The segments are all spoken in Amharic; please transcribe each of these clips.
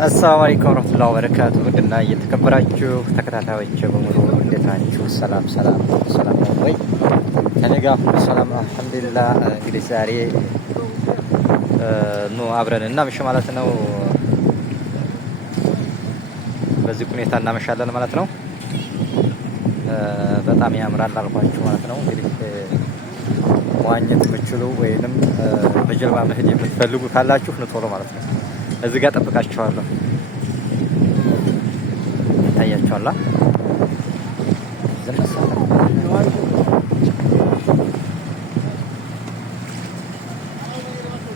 አሰላሙ አለይኩም ወረህመቱላሂ ወበረካቱ። ውድና እየተከበራችሁ ተከታታዮች በሙሉ እንዴት ናችሁ? ሰላም ነው ወይ? ከኔ ጋር ሁሉ ሰላም ነው አልሐምዱሊላህ። እንግዲህ ዛሬ ኑ አብረን እናምሽ ማለት ነው። በዚህ ሁኔታ እናመሻለን ማለት ነው። በጣም ያምራል አልኳችሁ ማለት ነው። እንግዲህ መዋኘት የምትችሉ ወይንም በጀልባ መሄድ የምትፈልጉ ካላችሁ ንቶሎ ማለት ነው። እዚህ ጋር ጠብቃችኋለሁ። ይታያችኋል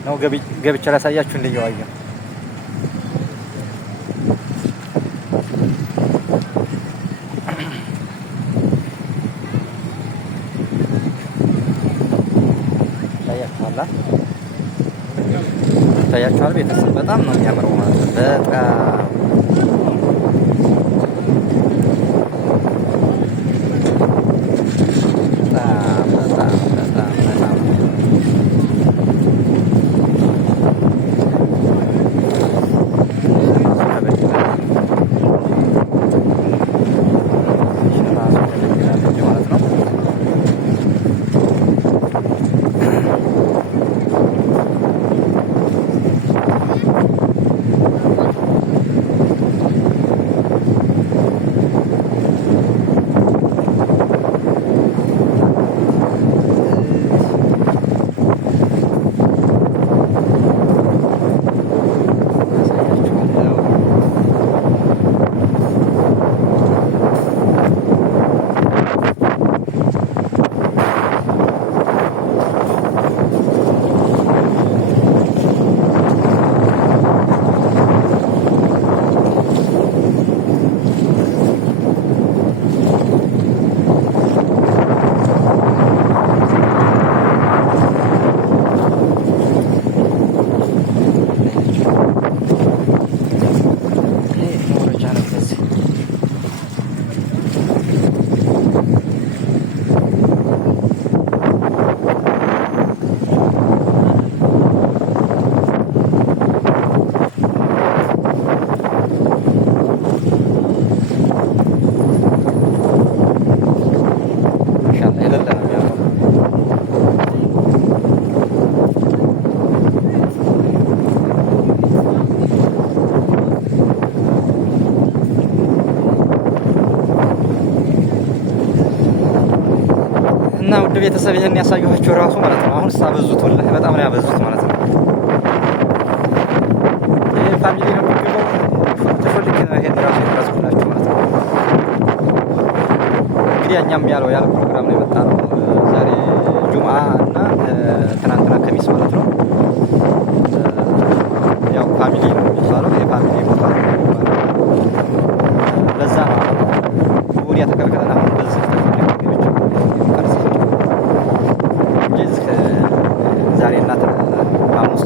ነው ገብቼ ላሳያችሁ እንደየዋየሁ ይታያችኋል። ቤተሰብ በጣም ነው የሚያምረው ማለት ነው። እና ውድ ቤተሰብ ይሄን ያሳየኋችሁ ራሱ ማለት ነው። አሁን ሳበዙት ወላሂ በጣም ነው ያበዙት ማለት ነው። ይሄ ፋሚሊ ነው ተፈልክ ነው ይሄን ራሱ ያስፈልጋችሁ ማለት ነው። እንግዲህ እኛም ያለ ፕሮግራም ነው የመጣ ነው ዛሬ ጁምአ እና ትናንትና ከሚስ ማለት ነው። ያው ፋሚሊ ነው የሚባለው የፋሚሊ ቦታ ለዛ ነው ወዲያ ተከልከለና አሁን በዚህ ዛሬ እና ሐሙስ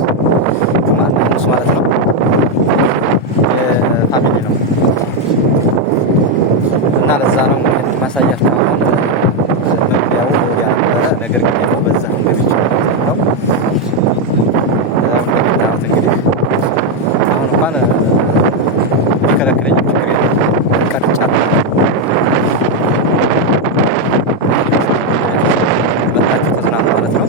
ሐሙስ ማለት ነው ፋሚሊ ነው እና ለዛ ነው ማሳያችሁ። ያው ወዲያ ነበረ ነገር ግን ደግሞ በዛ ገብቼ ነው እንግዲህ አሁን እንኳን ቢከለክለኝ ችግር የለም ቀርጫለሁ። መጣችሁ ተዝናኑ ማለት ነው።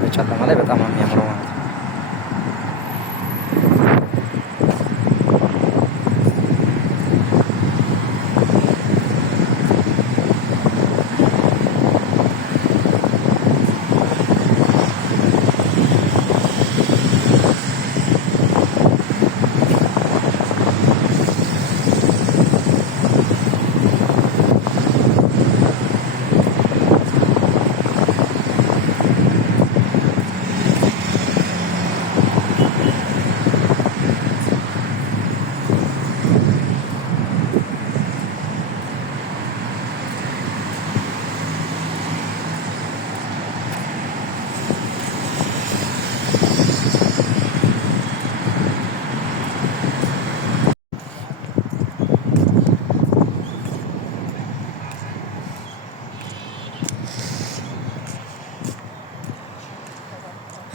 በጨለማ ላይ በጣም ነው የሚያምረው ማለት ነው።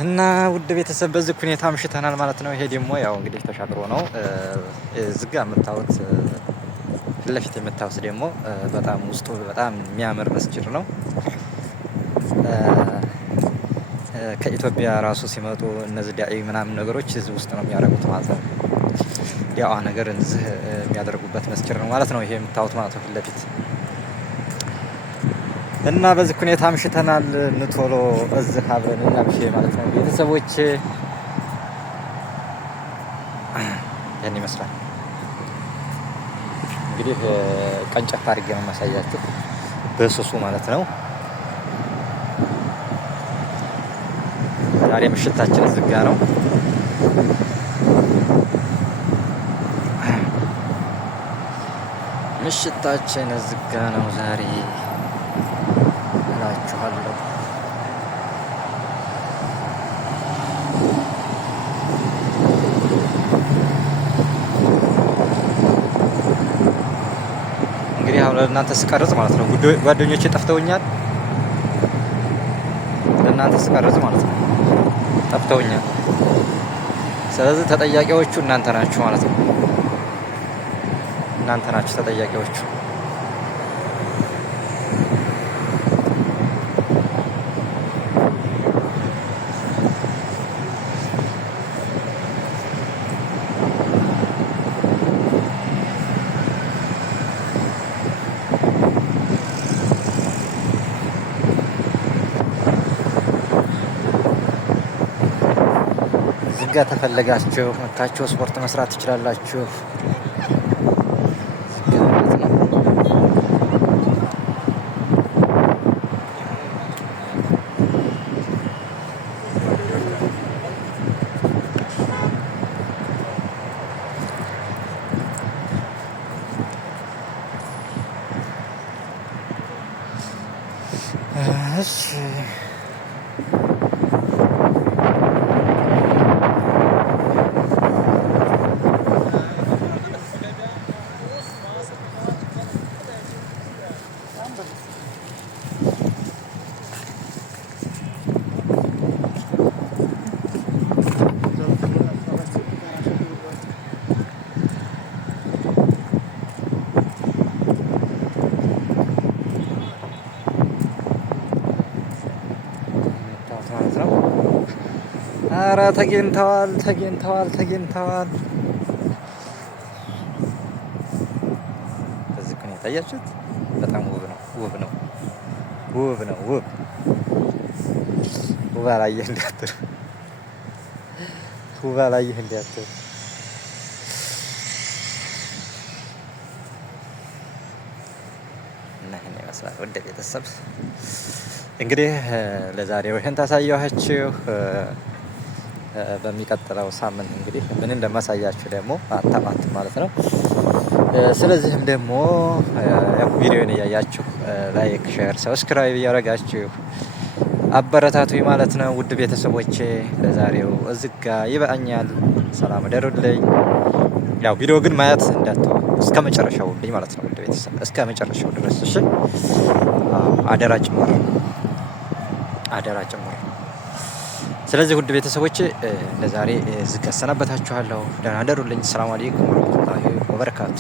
እና ውድ ቤተሰብ በዚህ ሁኔታ አምሽተናል ማለት ነው። ይሄ ደግሞ ያው እንግዲህ ተሻግሮ ነው እዚህ ጋር የምታዩት ፊት ለፊት የምታዩት ደግሞ በጣም ውስጡ በጣም የሚያምር መስጂድ ነው። ከኢትዮጵያ ራሱ ሲመጡ እነዚህ ዳዒ ምናምን ነገሮች እዚህ ውስጥ ነው የሚያደርጉት ማለት ነው። ዳዋ ነገር እዚህ የሚያደርጉበት መስጂድ ነው ማለት ነው። ይሄ የምታዩት ማለት ነው ፊት ለፊት እና በዚህ ሁኔታ አምሽተናል። ንቶሎ እዚህ አብረን እናምሽ ማለት ነው ቤተሰቦች። ያን ይመስላል እንግዲህ ቀንጨፍ አድርጌ ነው የማሳያችሁ በስሱ ማለት ነው። ዛሬ ምሽታችን እዚህ ጋ ነው። ምሽታችን እዚህ ጋ ነው ዛሬ እላችኋለሁ። እንግዲህ አሁን ለእናንተ ስቀርጽ ማለት ነው ጓደኞቼ ጠፍተውኛል። ለእናንተ ስቀርጽ ማለት ነው ጠፍተውኛል። ስለዚህ ተጠያቂዎቹ እናንተ ናችሁ ማለት ነው። እናንተ ናችሁ ተጠያቂዎቹ። ዝጋ ተፈለጋችሁ መታችሁ ስፖርት መስራት ትችላላችሁ። እሺ ኧረ ተገኝተዋል። በዚህ ሁኔታ አያችሁት? በጣም ውብ አላየህ እንዳትሉ እና ይሄን ይመስላል ወደ ቤተሰብ እንግዲህ ለዛሬው ይሄን ታሳየኋችሁ። በሚቀጥለው ሳምንት እንግዲህ ምን እንደማሳያችሁ ደግሞ አታማት ማለት ነው። ስለዚህም ደግሞ ቪዲዮን እያያችሁ ላይክ፣ ሼር፣ ሰብስክራይብ እያደረጋችሁ አበረታቱኝ ማለት ነው። ውድ ቤተሰቦቼ ለዛሬው እዚህ ጋ ይበቃኛል። ሰላም እደሩልኝ። ያው ቪዲዮ ግን ማየት እንዳትተው እስከ መጨረሻው ልኝ ማለት ነው። ውድ ቤተሰብ እስከ መጨረሻው ድረስ እሺ፣ አደራ ጭምር አደራ ጭምር። ስለዚህ ውድ ቤተሰቦች ለዛሬ እዚህ ጋር ሰናበታችኋለሁ። ደህና ደሩልኝ። ሰላም አለይኩም ወረህመቱላሂ ወበረካቱ።